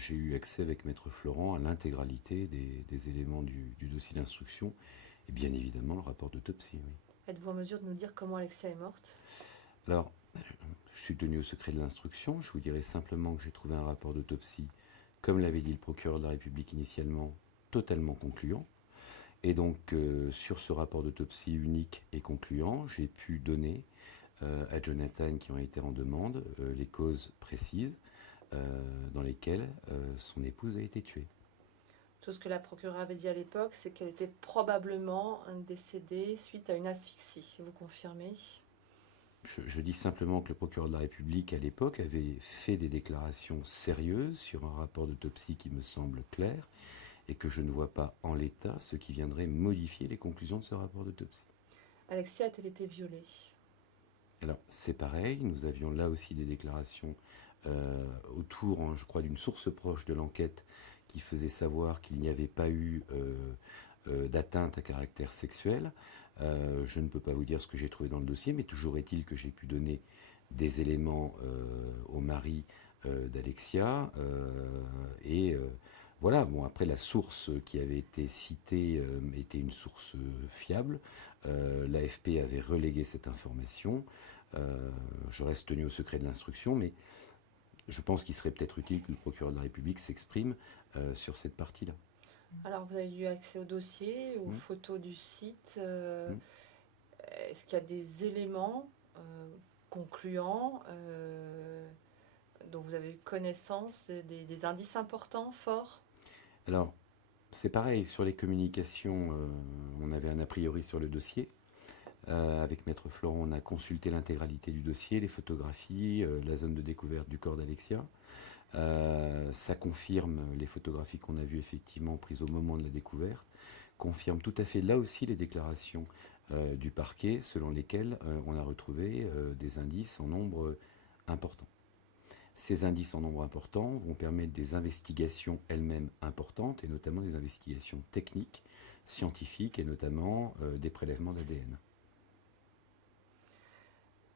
j'ai eu accès avec Maître Florent à l'intégralité des éléments du dossier d'instruction et bien évidemment le rapport d'autopsie. Oui. Êtes-vous en mesure de nous dire comment Alexia est morte? Alors, je suis tenu au secret de l'instruction. Je vous dirai simplement que j'ai trouvé un rapport d'autopsie, comme l'avait dit le procureur de la République initialement, totalement concluant. Et donc, sur ce rapport d'autopsie unique et concluant, j'ai pu donner à Jonathan, qui ont été en demande, les causes précises dans lesquelles son épouse a été tuée. Tout ce que la procureure avait dit à l'époque, c'est qu'elle était probablement décédée suite à une asphyxie. Vous confirmez? Je dis simplement que le procureur de la République, à l'époque, avait fait des déclarations sérieuses sur un rapport d'autopsie qui me semble clair et que je ne vois pas en l'état ce qui viendrait modifier les conclusions de ce rapport d'autopsie. Alexia a-t-elle été violée? Alors, c'est pareil, nous avions là aussi des déclarations autour, je crois, d'une source proche de l'enquête qui faisait savoir qu'il n'y avait pas eu d'atteinte à caractère sexuel. Je ne peux pas vous dire ce que j'ai trouvé dans le dossier, mais toujours est-il que j'ai pu donner des éléments au mari d'Alexia. Voilà, bon, après la source qui avait été citée était une source fiable. L'AFP avait relégué cette information. Je reste tenu au secret de l'instruction, mais je pense qu'il serait peut-être utile que le procureur de la République s'exprime sur cette partie-là. Alors, vous avez eu accès au dossier, aux photos du site. Est-ce qu'il y a des éléments concluants dont vous avez eu connaissance, des indices importants, forts? Alors, c'est pareil, sur les communications, on avait un a priori sur le dossier. Avec Maître Florent, on a consulté l'intégralité du dossier, les photographies, la zone de découverte du corps d'Alexia. Ça confirme les photographies qu'on a vues effectivement prises au moment de la découverte, confirme tout à fait là aussi les déclarations du parquet selon lesquelles on a retrouvé des indices en nombre important. Ces indices en nombre important vont permettre des investigations elles-mêmes importantes et notamment des investigations techniques, scientifiques et notamment des prélèvements d'ADN.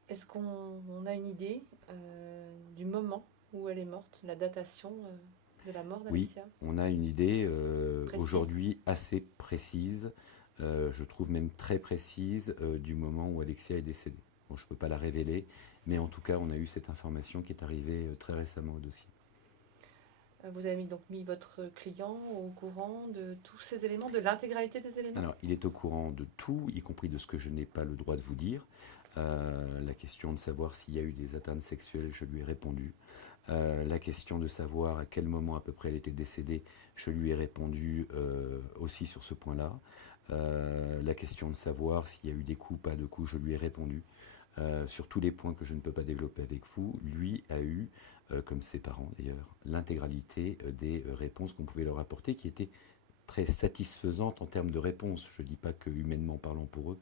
Est-ce qu'on a une idée du moment où elle est morte, la datation de la mort Oui, d'Alexia? on a une idée aujourd'hui assez précise, je trouve même très précise, du moment où Alexia est décédée. Bon, je ne peux pas la révéler, mais en tout cas, on a eu cette information qui est arrivée très récemment au dossier. Vous avez donc mis votre client au courant de tous ces éléments, de l'intégralité des éléments? Alors, il est au courant de tout, y compris de ce que je n'ai pas le droit de vous dire. La question de savoir s'il y a eu des atteintes sexuelles, je lui ai répondu. La question de savoir à quel moment à peu près elle était décédée, je lui ai répondu aussi sur ce point-là. La question de savoir s'il y a eu des coups, pas de coups, je lui ai répondu. Sur tous les points que je ne peux pas développer avec vous, lui a eu, comme ses parents d'ailleurs, l'intégralité des réponses qu'on pouvait leur apporter, qui étaient très satisfaisantes en termes de réponses. Je ne dis pas que humainement parlant pour eux,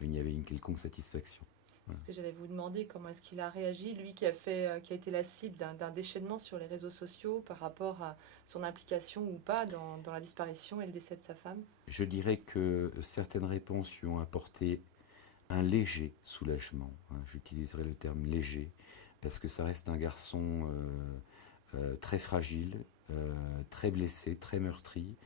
il y avait une quelconque satisfaction. Parce que j'allais vous demander comment est-ce qu'il a réagi, lui qui a été la cible d'un déchaînement sur les réseaux sociaux par rapport à son implication ou pas dans la disparition et le décès de sa femme. Je dirais que certaines réponses lui ont apporté un léger soulagement. J'utiliserai le terme léger, parce que ça reste un garçon très fragile, très blessé, très meurtri.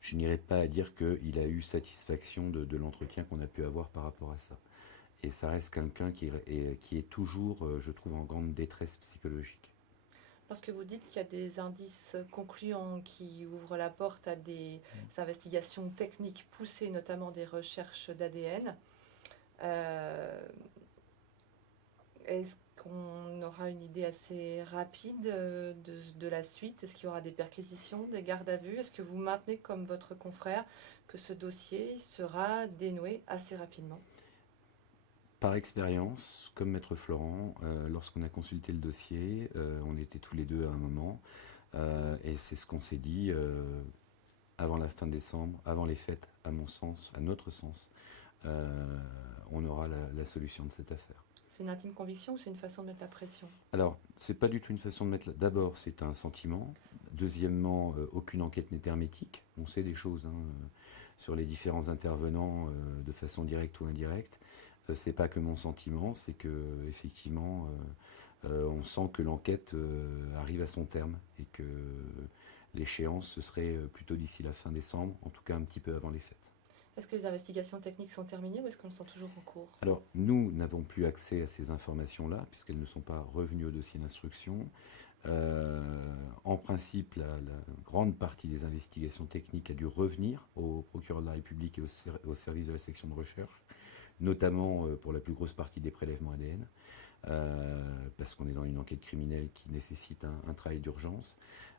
Je n'irai pas à dire qu'il a eu satisfaction de l'entretien qu'on a pu avoir par rapport à ça. Et ça reste quelqu'un qui est toujours, je trouve, en grande détresse psychologique. Lorsque vous dites qu'il y a des indices concluants qui ouvrent la porte à des investigations techniques poussées, notamment des recherches d'ADN, est-ce qu'on aura une idée assez rapide de la suite? Est-ce qu'il y aura des perquisitions, des gardes à vue? Est-ce que vous maintenez, comme votre confrère, que ce dossier sera dénoué assez rapidement? Par expérience, comme Maître Florent, lorsqu'on a consulté le dossier, on était tous les deux à un moment, et c'est ce qu'on s'est dit avant la fin de décembre, avant les fêtes, à mon sens, à notre sens, on aura la solution de cette affaire. C'est une intime conviction ou c'est une façon de mettre la pression? Alors, c'est pas du tout une façon de mettre. D'abord, c'est un sentiment. Deuxièmement, aucune enquête n'est hermétique. On sait des choses sur les différents intervenants de façon directe ou indirecte. C'est pas que mon sentiment, c'est que effectivement, On sent que l'enquête arrive à son terme et que l'échéance, ce serait plutôt d'ici la fin décembre, en tout cas un petit peu avant les fêtes. Est-ce que les investigations techniques sont terminées ou est-ce qu'elles sont toujours en cours? Alors, nous n'avons plus accès à ces informations-là, puisqu'elles ne sont pas revenues au dossier d'instruction. En principe, la grande partie des investigations techniques a dû revenir au procureur de la République et au service de la section de recherche, notamment pour la plus grosse partie des prélèvements ADN, parce qu'on est dans une enquête criminelle qui nécessite un travail d'urgence.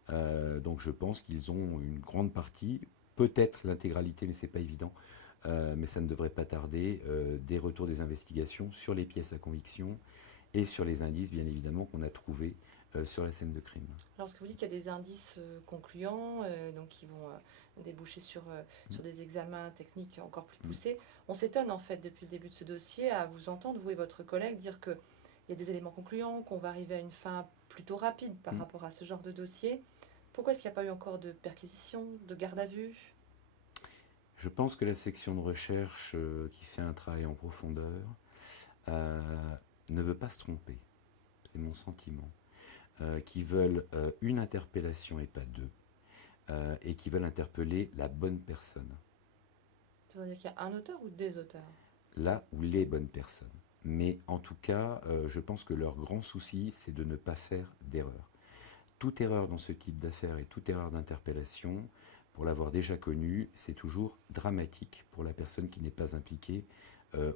Donc je pense qu'ils ont une grande partie, peut-être l'intégralité, mais ce n'est pas évident, mais ça ne devrait pas tarder, des retours des investigations sur les pièces à conviction et sur les indices, bien évidemment, qu'on a trouvés sur la scène de crime. Alors, ce que vous dites qu'il y a des indices concluants, donc qui vont déboucher sur des examens techniques encore plus poussés, on s'étonne en fait depuis le début de ce dossier à vous entendre, vous et votre collègue, dire qu'il y a des éléments concluants, qu'on va arriver à une fin plutôt rapide par rapport à ce genre de dossier. Pourquoi est-ce qu'il n'y a pas eu encore de perquisition, de garde à vue? Je pense que la section de recherche qui fait un travail en profondeur ne veut pas se tromper. C'est mon sentiment. Qui veulent une interpellation et pas deux, et qui veulent interpeller la bonne personne. Ça veut dire qu'il y a un auteur ou des auteurs? Là où les bonnes personnes. Mais en tout cas, je pense que leur grand souci, c'est de ne pas faire d'erreur. Toute erreur dans ce type d'affaires et toute erreur d'interpellation, pour l'avoir déjà connue, c'est toujours dramatique pour la personne qui n'est pas impliquée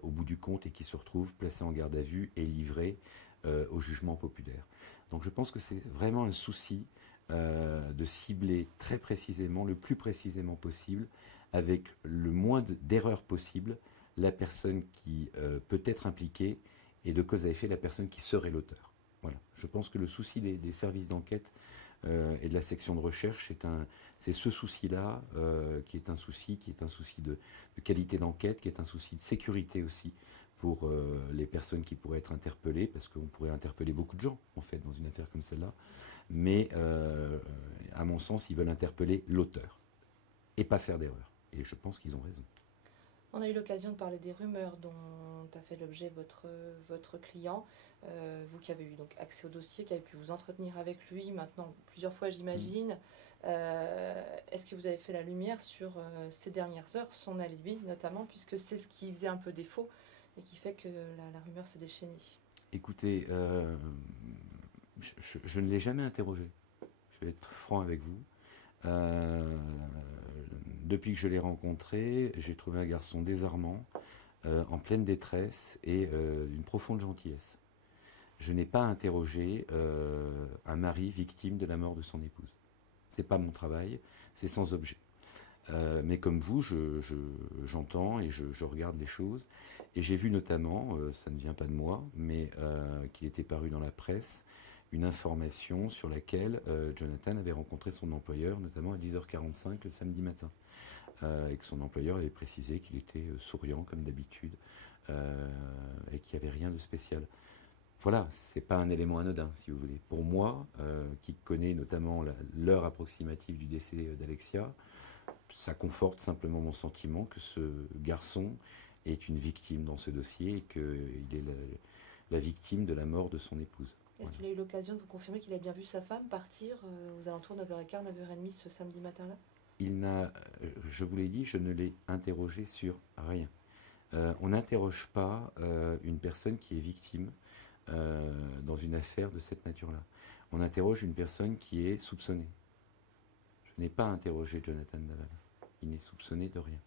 au bout du compte et qui se retrouve placée en garde à vue et livrée au jugement populaire. Donc je pense que c'est vraiment un souci de cibler très précisément, le plus précisément possible, avec le moins d'erreurs possible, la personne qui peut être impliquée et de cause à effet la personne qui serait l'auteur. Voilà. Je pense que le souci des services d'enquête et de la section de recherche, c'est ce souci-là qui est un souci de qualité d'enquête, qui est un souci de sécurité aussi pour les personnes qui pourraient être interpellées, parce qu'on pourrait interpeller beaucoup de gens, en fait, dans une affaire comme celle-là. Mais, à mon sens, ils veulent interpeller l'auteur et pas faire d'erreur. Et je pense qu'ils ont raison. On a eu l'occasion de parler des rumeurs dont a fait l'objet votre client, vous qui avez eu donc accès au dossier, qui avez pu vous entretenir avec lui maintenant plusieurs fois, j'imagine. Est-ce que vous avez fait la lumière sur ces dernières heures, son alibi notamment, puisque c'est ce qui faisait un peu défaut et qui fait que la rumeur s'est déchaînée? Écoutez, je ne l'ai jamais interrogé. Je vais être franc avec vous. Depuis que je l'ai rencontré, j'ai trouvé un garçon désarmant, en pleine détresse et d'une profonde gentillesse. Je n'ai pas interrogé un mari victime de la mort de son épouse. C'est pas mon travail, c'est sans objet. Mais comme vous, j'entends et je regarde les choses. Et j'ai vu notamment, ça ne vient pas de moi, mais qu'il était paru dans la presse, une information sur laquelle Jonathan avait rencontré son employeur, notamment à 10h45 le samedi matin. Et que son employeur avait précisé qu'il était souriant comme d'habitude et qu'il n'y avait rien de spécial. Voilà, c'est pas un élément anodin, si vous voulez. Pour moi, qui connais notamment l'heure approximative du décès d'Alexia, ça conforte simplement mon sentiment que ce garçon est une victime dans ce dossier et qu'il est la victime de la mort de son épouse. Est-ce qu'il a eu l'occasion de vous confirmer qu'il a bien vu sa femme partir aux alentours de 9h15, 9h30 ce samedi matin-là? Je vous l'ai dit, je ne l'ai interrogé sur rien. On n'interroge pas une personne qui est victime dans une affaire de cette nature-là. On interroge une personne qui est soupçonnée. Je n'ai pas interrogé Jonathan Daval. Il n'est soupçonné de rien.